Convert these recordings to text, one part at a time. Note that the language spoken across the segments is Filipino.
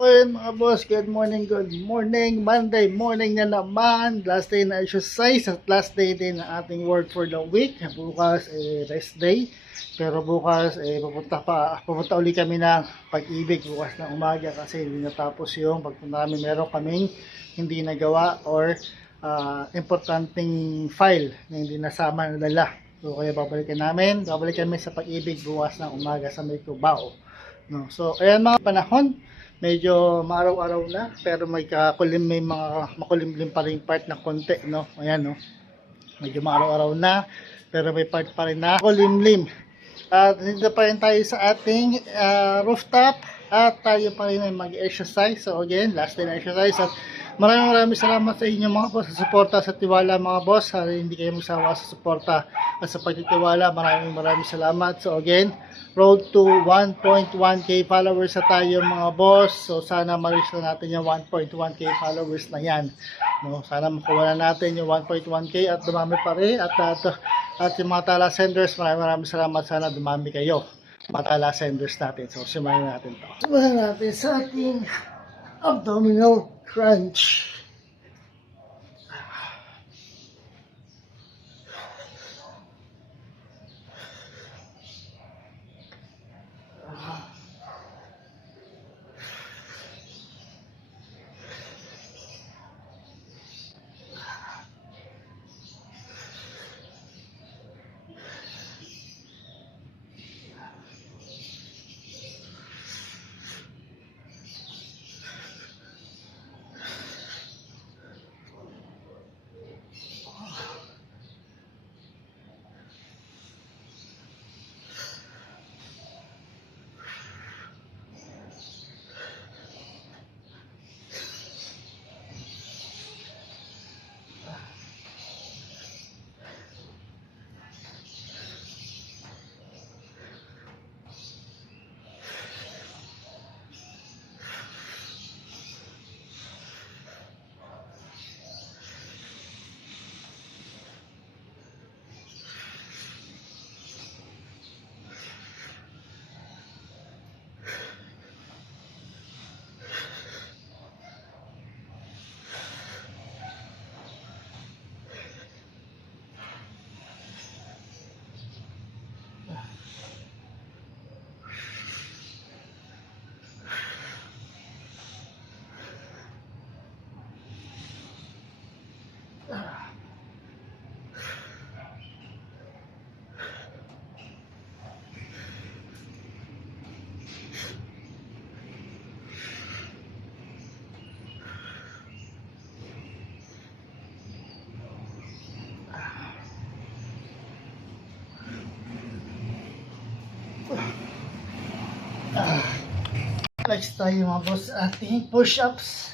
Ayun mga boss, good morning, Monday morning na naman. Last day na exercise at last day din ng ating work for the week. Bukas rest day. Pero bukas pupunta uli kami ng Pag-ibig bukas ng umaga kasi hindi natapos yung pagpunta namin. Meron kaming hindi nagawa or importanteng file na hindi nasama na dala. So kaya babalik kami sa Pag-ibig bukas ng umaga sa may Cubao. No? So ayan mga panahon, medyo maaraw-araw na pero may mga makulimlim pa rin part na konti, no? Ayan, no? Medyo maaraw-araw na pero may part pa rin na kulimlim. At dito pa rin tayo sa ating rooftop at tayo pa rin ay mag-exercise. So again, last day na exercise at maraming salamat sa inyo mga boss sa suporta sa tiwala mga boss. Hindi kayo magsawa sa suporta at sa pagtitiwala. Maraming salamat. So again, road to 1.1k followers sa tayo mga boss. So sana ma-reach na natin yung 1.1k followers na yan. No, sana makuha na natin yung 1.1k at dumami pa rin at yung mga tala senders, maraming salamat. Sana dumami kayo mga tala senders natin. So simulan natin to. Simulan natin sa ating abdominal crunch. Next tayo mga boss, ating push-ups.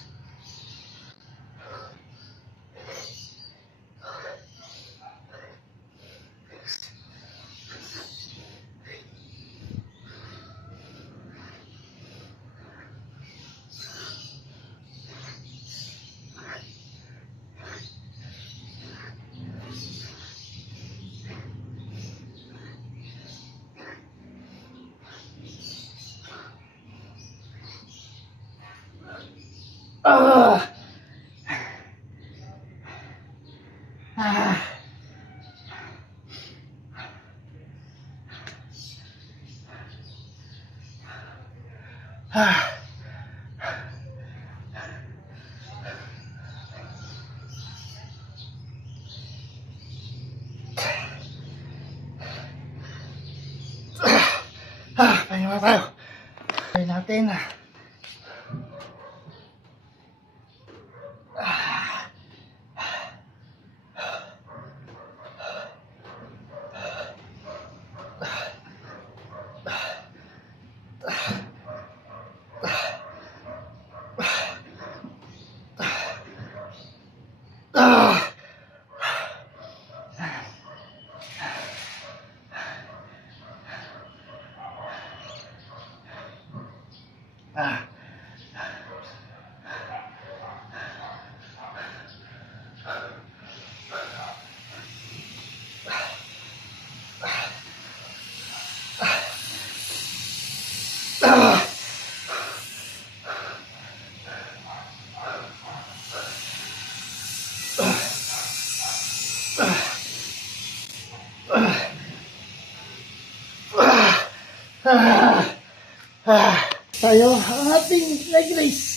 Ah! Ah! Ah! Pahinga tayo. Try natin. Ah! Ah! ating leg raise.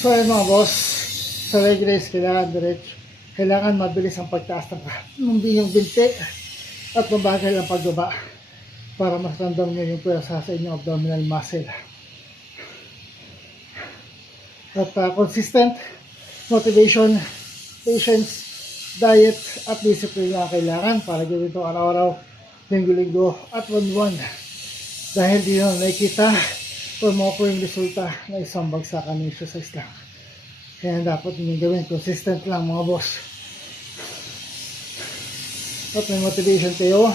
So yun mga boss, sa leg raise kailangan diretso. Kailangan mabilis ang pagtaas ng yung binti at mabagal ang pagbaba para mas ramdam nyo yung pwersa sa inyong abdominal muscle. At consistent motivation, patience, diet at discipline na kailangan para gawin ito araw-araw, linggo-linggo at buwan-buwan. Dahil di nyo nakikita mo po yung resulta na isang bagsakan ng exercise lang. Kaya dapat nyo gawin, consistent lang mga boss. At may motivation kayo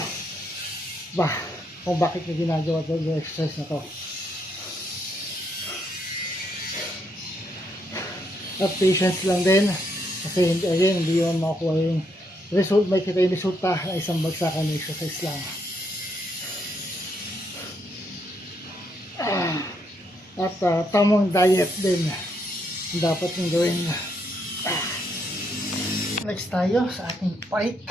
kung bakit nyo ginagawa yung exercise na to. At patience lang din kasi hindi yun makukuha yung result, may kita yung resulta na isang bagsakan ng exercise lang. At tamang diet din dapat yung gawin. Next tayo sa ating pike.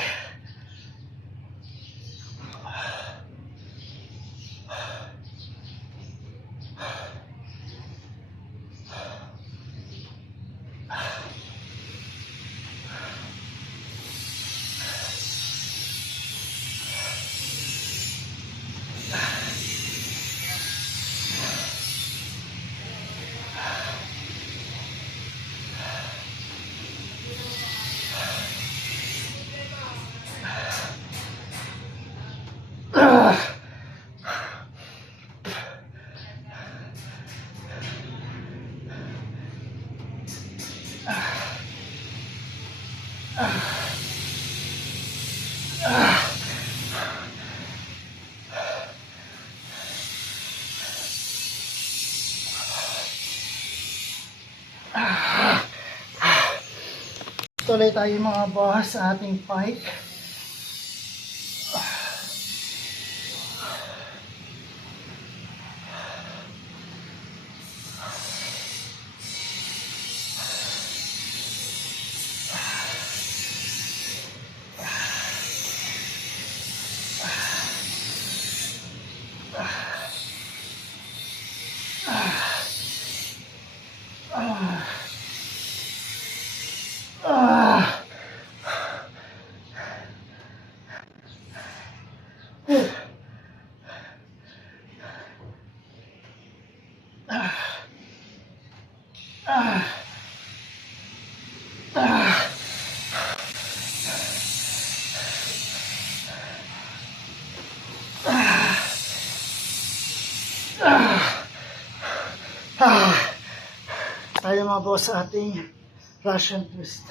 Tuloy tayo mga boss sa ating pike. Tayo mga boss sa ating Russian twist.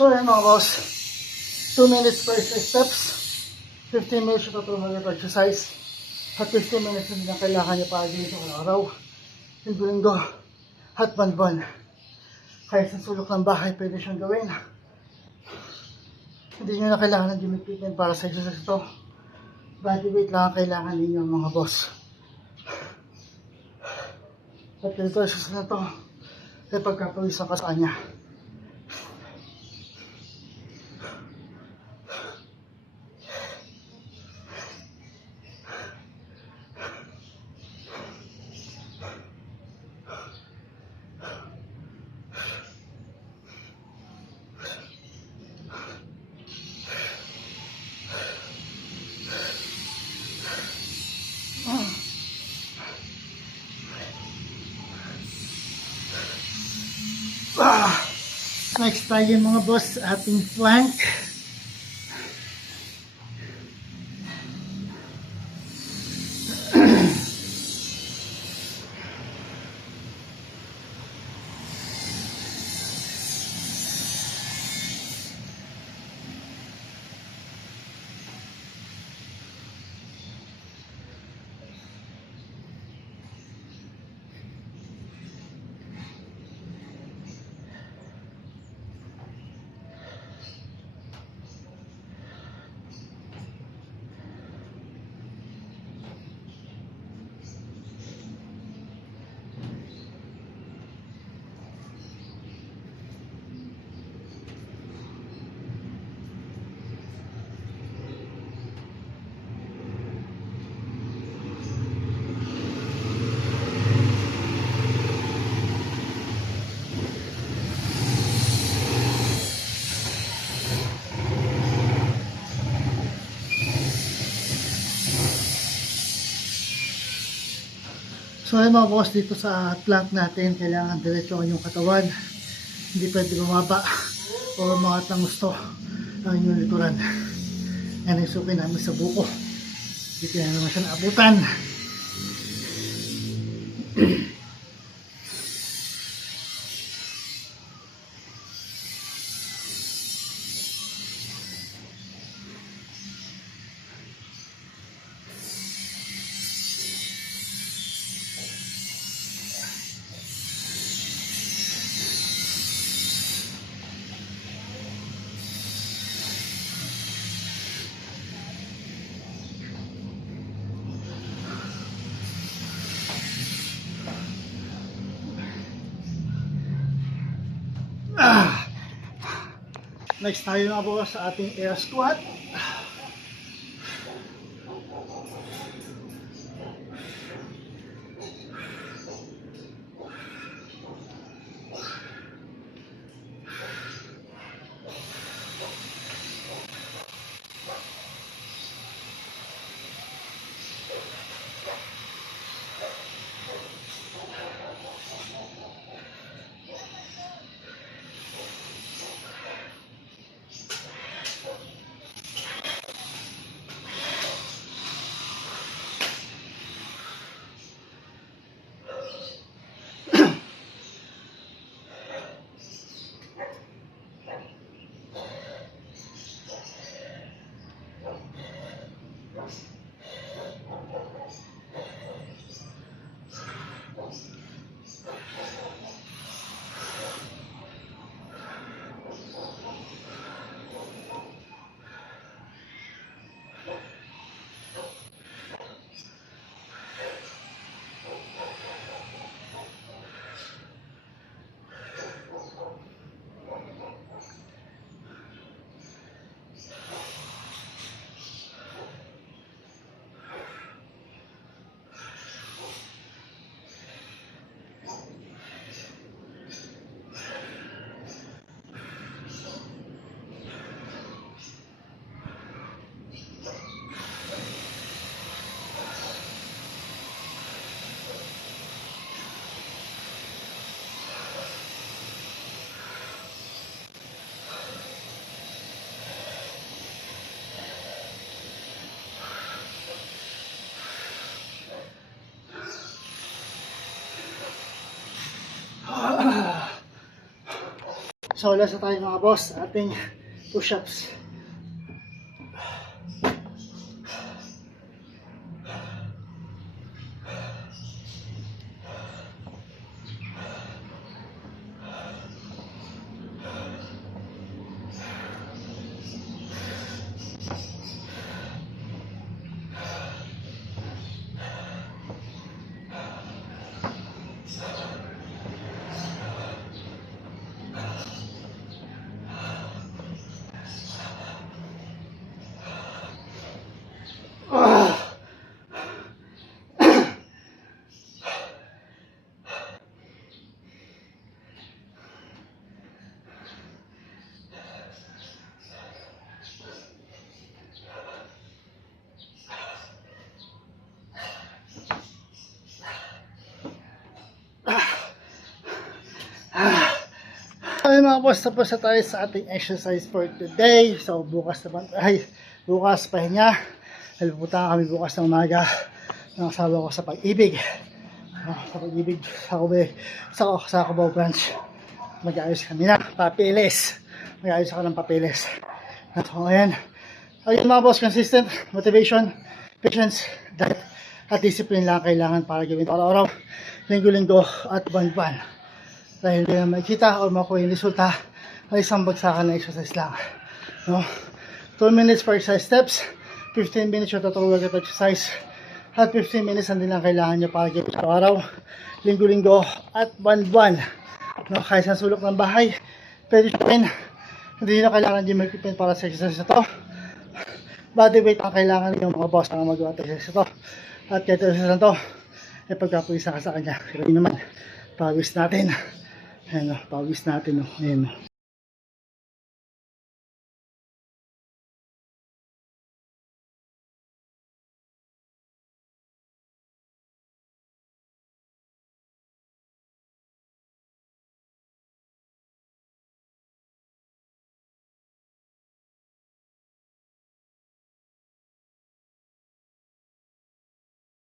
So yan mga boss, 2 minutes per steps, 15 minutes ito to mag-exercise, at 15 minutes hindi na kailangan niya para dito sa araw, linggo-linggo, at buwan-buwan. Kahit sa sulok ng bahay pwede siyang gawin. Hindi nyo na kailangan ng gym equipment para sa exercise ito. Body weight lang ang kailangan ninyo mga boss. At ito exercise na ito ay pagkapawisan ka sa kanya. Next tayo mga boss, ating plank. So ayun mga boss, dito sa plank natin, kailangan diretso yung katawan. Hindi pwede bumaba o umangat ng gusto ang inyong likuran. Yan ang suki namin sa buko. Dito na naman siya naabutan. Next tayo mga boss sa ating air squat. So last na tayo mga boss, ating push-ups. Ayun mga boss, tapos na tayo sa ating exercise for today. So bukas naman, bukas pahinga. Naliputan kami bukas ng umaga ng asawa ko sa Pag-ibig. Sa Pag-ibig, sa Cubao branch. Mag-ayos kami na papilis. Mag-ayos ako ng papilis. At ngayon, ayun mga boss, consistent, motivation, patience, diet, at discipline lang kailangan para gawin araw-araw, linggo-linggo at buwan-buwan. Dahil hindi na makikita o makuha yung resulta ay isang bagsakan na exercise lang. No? 2 minutes for exercise steps, 15 minutes yung total workout exercise, at 15 minutes ang din lang kailangan nyo para gawin araw-araw, linggo-linggo at buwan-buwan. No? Kahit sa sulok ng bahay, pwede rin. Hindi nyo kailangan gym equipment para sa exercise na to. Body weight ang kailangan nyo mga boss para magawa ito exercise na to. At kahit exercise na to, ay pagkapuwisa ka sa kanya. Pero yun naman, pawis natin. Ayan o, pawis natin o. Ayan o.